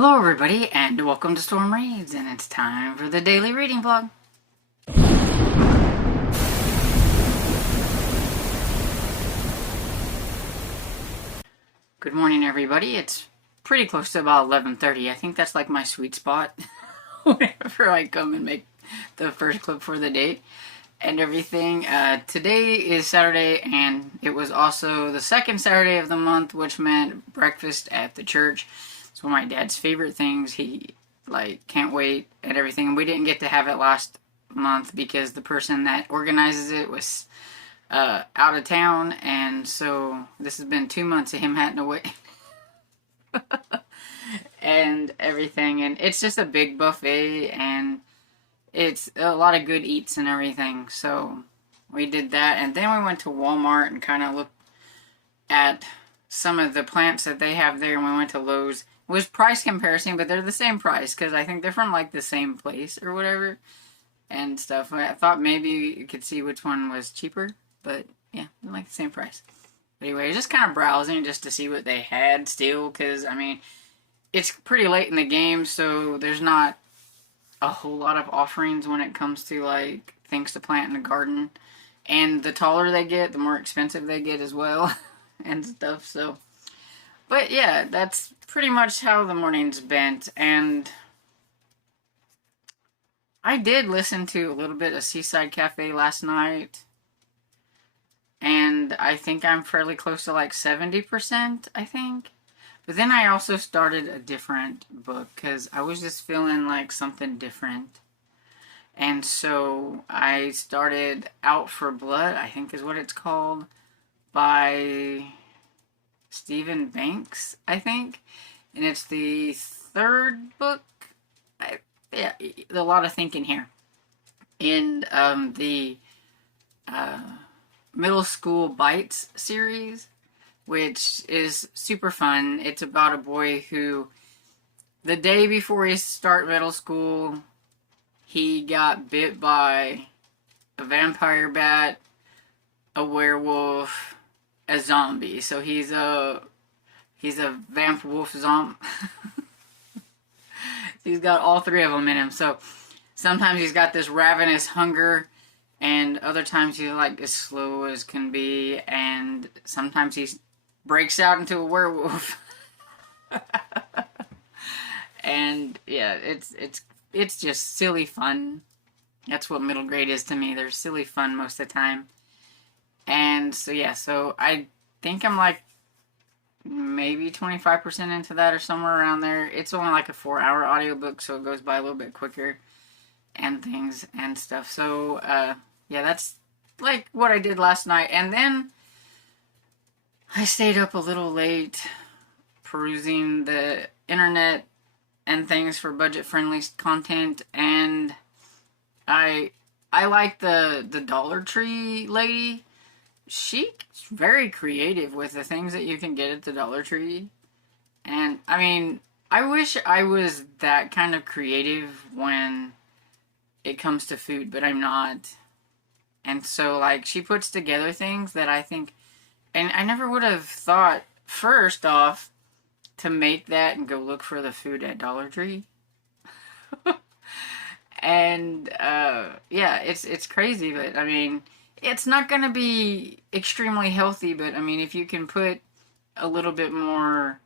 Hello everybody, and welcome to Storm Reads, and it's time for the daily reading vlog. Good morning everybody. It's pretty close to about 11:30. I think that's like my sweet spot whenever I come and make the first clip for the day and everything. Today is Saturday, and it was also the second Saturday of the month, which meant breakfast at the church. It's one of my dad's favorite things. He can't wait and everything. And we didn't get to have it last month because the person that organizes it was out of town, and so this has been 2 months of him having to wait and everything. And it's just a big buffet, and it's a lot of good eats and everything. So we did that, and then we went to Walmart and kind of looked at some of the plants that they have there, and we went to Lowe's. It was price comparison, but they're the same price because I think they're from like the same place or whatever and stuff. I thought maybe you could see which one was cheaper, but yeah, they're like the same price. But anyway, just kind of browsing just to see what they had still, because I mean, it's pretty late in the game, so there's not a whole lot of offerings when it comes to like things to plant in the garden. And the taller they get, the more expensive they get as well and stuff. So, but yeah, that's pretty much how the morning's been. And I did listen to a little bit of Seaside Cafe last night, and I think I'm fairly close to like 70%, I think. But then I also started a different book because I was just feeling like something different. And so I started Out for Blood, I think is what it's called, by Stephen Banks, I think. And it's the third book. Yeah, a lot of thinking here. In the Middle School Bites series, which is super fun. It's about a boy who, the day before he starts middle school, he got bit by a vampire bat, a werewolf, a zombie. So he's a vamp wolf zombie. He's got all three of them in him. So sometimes he's got this ravenous hunger, and other times he's like as slow as can be, and sometimes he breaks out into a werewolf. And yeah, it's just silly fun. That's what middle grade is to me. They're silly fun most of the time. And so yeah, so I think I'm like maybe 25% into that or somewhere around there. It's only like a 4-hour audiobook, so it goes by a little bit quicker and things and stuff. So yeah, that's like what I did last night. And then I stayed up a little late perusing the internet and things for budget-friendly content, and I like the Dollar Tree lady. She's very creative with the things that you can get at the Dollar Tree. And I mean, I wish I was that kind of creative when it comes to food, but I'm not. And so like she puts together things that I think, and I never would have thought first off to make that and go look for the food at Dollar Tree. And yeah, it's crazy, but I mean, it's not going to be extremely healthy, but I mean, if you can put a little bit more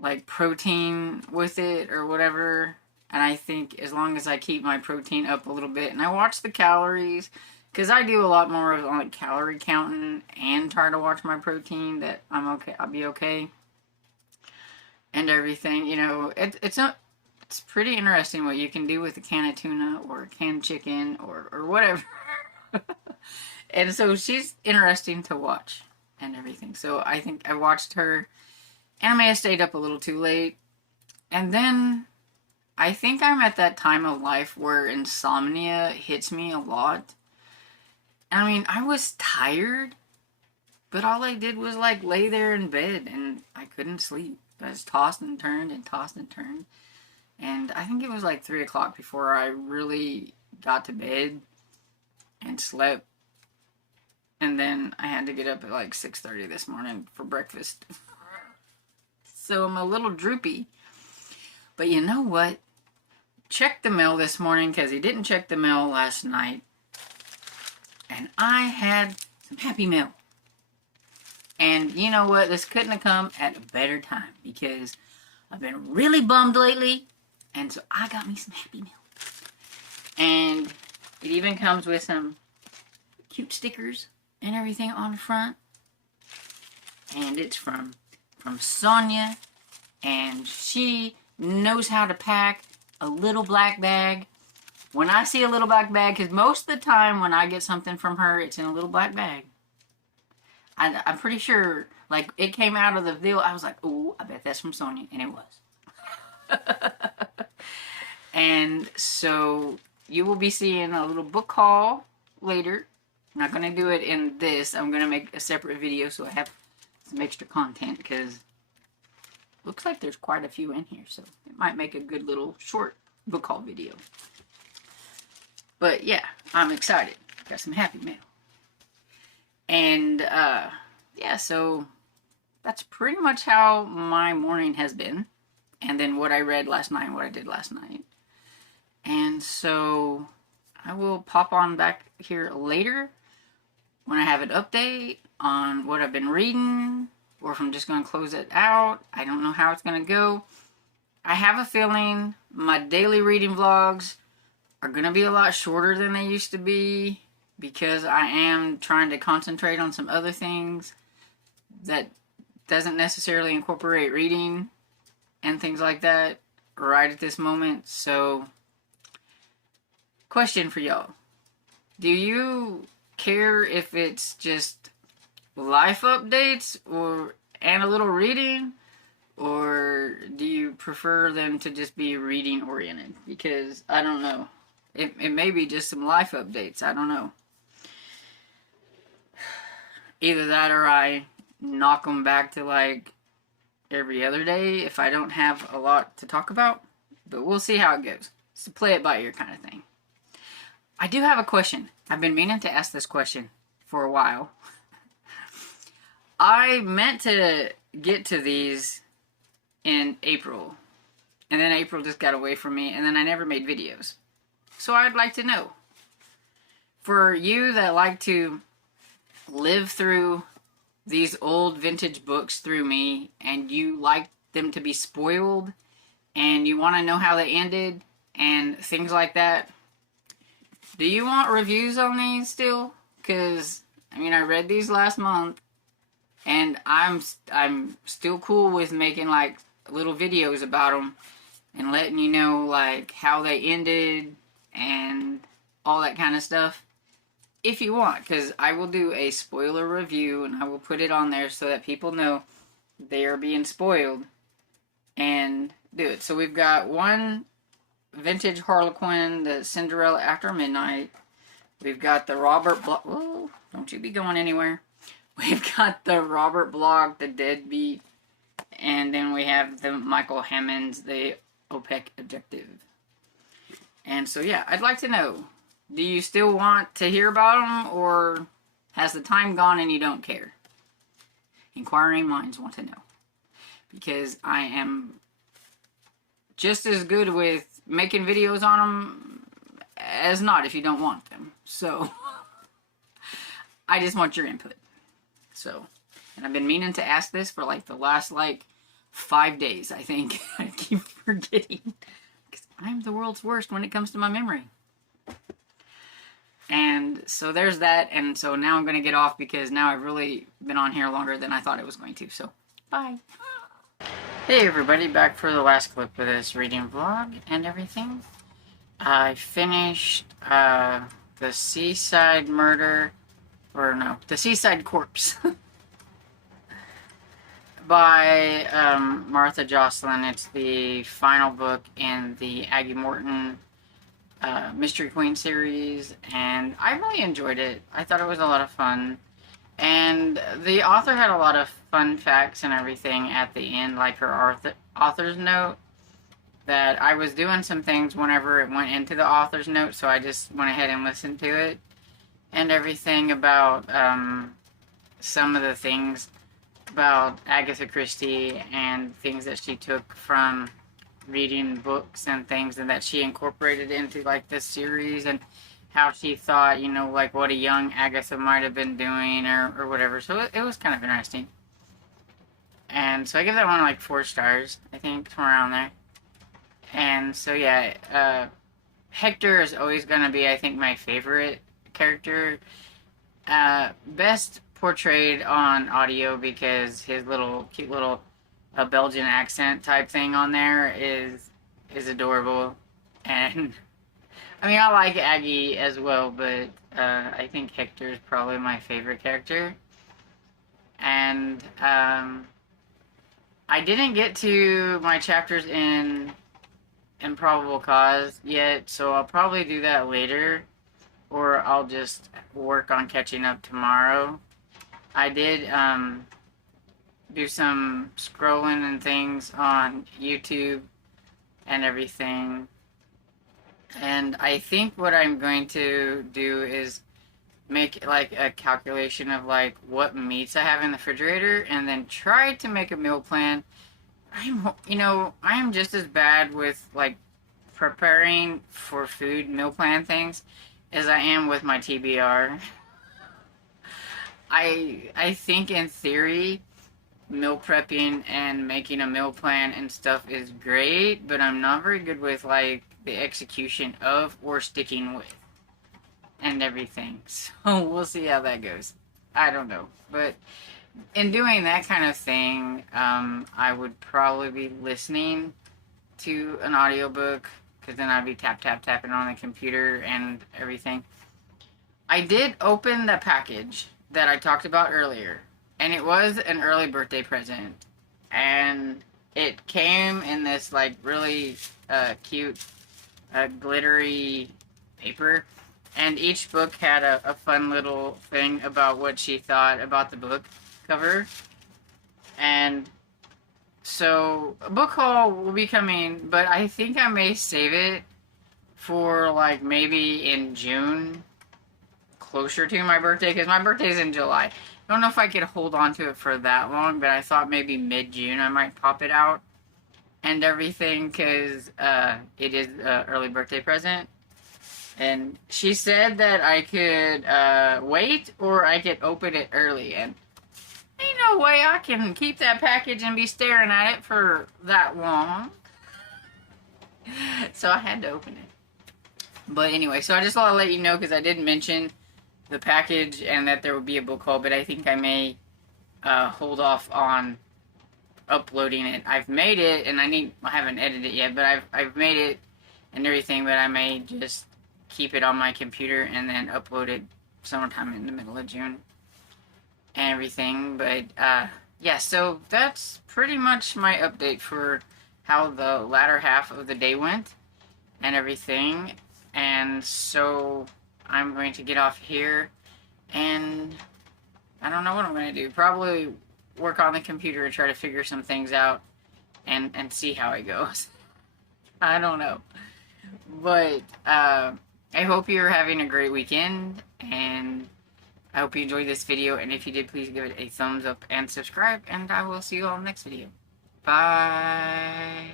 like protein with it or whatever, and I think as long as I keep my protein up a little bit and I watch the calories, because I do a lot more of like calorie counting and try to watch my protein, that I'm okay, I'll be okay and everything. You know, it's pretty interesting what you can do with a can of tuna or a canned chicken or whatever. And so she's interesting to watch and everything. So I think I watched her, and I may have stayed up a little too late. And then I think I'm at that time of life where insomnia hits me a lot. I mean, I was tired, but all I did was like lay there in bed, and I couldn't sleep. I was tossed and turned and tossed and turned. And I think it was like 3 o'clock before I really got to bed and slept. And then I had to get up at like 6:30 this morning for breakfast. So I'm a little droopy. But you know what? Checked the mail this morning because he didn't check the mail last night. And I had some happy mail. And you know what? This couldn't have come at a better time because I've been really bummed lately. And so I got me some happy mail. And it even comes with some cute stickers and everything on the front. And it's from Sonia. And she knows how to pack a little black bag. When I see a little black bag, because most of the time when I get something from her, it's in a little black bag. I'm pretty sure, like, it came out of the deal. I was like, ooh, I bet that's from Sonia. And it was. And so you will be seeing a little book haul later. I'm not going to do it in this. I'm going to make a separate video so I have some extra content because looks like there's quite a few in here. So it might make a good little short book haul video. But yeah, I'm excited. Got some happy mail. And yeah, so that's pretty much how my morning has been. And then what I read last night and what I did last night. And so I will pop on back here later when I have an update on what I've been reading, or if I'm just going to close it out. I don't know how it's going to go. I have a feeling my daily reading vlogs are going to be a lot shorter than they used to be because I am trying to concentrate on some other things that doesn't necessarily incorporate reading and things like that right at this moment. So, question for y'all. Do you care if it's just life updates and a little reading? Or do you prefer them to just be reading oriented? Because I don't know. It may be just some life updates. I don't know. Either that or I knock them back to like every other day if I don't have a lot to talk about. But we'll see how it goes. It's a play it by ear kind of thing. I do have a question. I've been meaning to ask this question for a while. I meant to get to these in April. And then April just got away from me. And then I never made videos. So I'd like to know. For you that like to live through these old vintage books through me, and you like them to be spoiled, and you want to know how they ended, and things like that, do you want reviews on these still? Because, I mean, I read these last month, and I'm still cool with making, like, little videos about them, and letting you know, like, how they ended, and all that kind of stuff. If you want, because I will do a spoiler review, and I will put it on there so that people know they are being spoiled, and do it. So we've got one vintage Harlequin, the Cinderella After Midnight. We've got the Robert Bloch. Whoa, don't you be going anywhere. We've got the Robert Bloch, the Deadbeat, and then we have the Michael Hammonds, the OPEC Objective. And so yeah, I'd like to know, do you still want to hear about them, or has the time gone and you don't care? Inquiring minds want to know. Because I am just as good with making videos on them as not if you don't want them. So, I just want your input. So, and I've been meaning to ask this for like the last 5 days, I think. I keep forgetting. Because I'm the world's worst when it comes to my memory. And so there's that, and so now I'm going to get off because now I've really been on here longer than I thought it was going to, so bye. Hey everybody, back for the last clip of this reading vlog and everything. I finished The Seaside Murder, or no, The Seaside Corpse by Martha Jocelyn. It's the final book in the Aggie Morton Mystery Queen series, and I really enjoyed it. I thought it was a lot of fun, and the author had a lot of fun facts and everything at the end, like her author's note, that I was doing some things whenever it went into the author's note, so I just went ahead and listened to it, and everything about some of the things about Agatha Christie and things that she took from reading books and things, and that she incorporated into like this series, and how she thought, you know, like what a young Agatha might have been doing, or whatever. So it was kind of interesting. And so I give that one like 4 stars, I think, somewhere around there. And so yeah, Hector is always going to be, I think, my favorite character. Best portrayed on audio, because his little cute little Belgian accent type thing on there is adorable. And I mean, I like Aggie as well, but I think Hector is probably my favorite character. And I didn't get to my chapters in Improbable Cause yet, so I'll probably do that later, or I'll just work on catching up tomorrow. I did do some scrolling and things on YouTube and everything, and I think what I'm going to do is make like a calculation of like what meats I have in the refrigerator, and then try to make a meal plan. I am just as bad with like preparing for food meal plan things as I am with my TBR. I think in theory meal prepping and making a meal plan and stuff is great, but I'm not very good with like the execution of, or sticking with, and everything. So we'll see how that goes. I don't know, but in doing that kind of thing, I would probably be listening to an audiobook, because then I'd be tapping on the computer and everything. I did open the package that I talked about earlier, and it was an early birthday present, and it came in this like really cute glittery paper, and each book had a fun little thing about what she thought about the book cover. And so a book haul will be coming, but I think I may save it for like maybe in June, closer to my birthday, because my birthday's in July. I don't know if I could hold on to it for that long, but I thought maybe mid-June I might pop it out and everything, because it is an early birthday present. And she said that I could wait, or I could open it early, and ain't no way I can keep that package and be staring at it for that long. So I had to open it. But anyway, so I just want to let you know, because I did mention the package and that there would be a book haul, but I think I may hold off on uploading it. I've made it, and I haven't edited it yet, but I've made it and everything, but I may just keep it on my computer and then upload it sometime in the middle of June and everything. But yeah, so that's pretty much my update for how the latter half of the day went and everything. And so I'm going to get off here, and I don't know what I'm going to do. Probably work on the computer and try to figure some things out and see how it goes. I don't know. But I hope you're having a great weekend, and I hope you enjoyed this video, and if you did, please give it a thumbs up and subscribe, and I will see you all in the next video. Bye!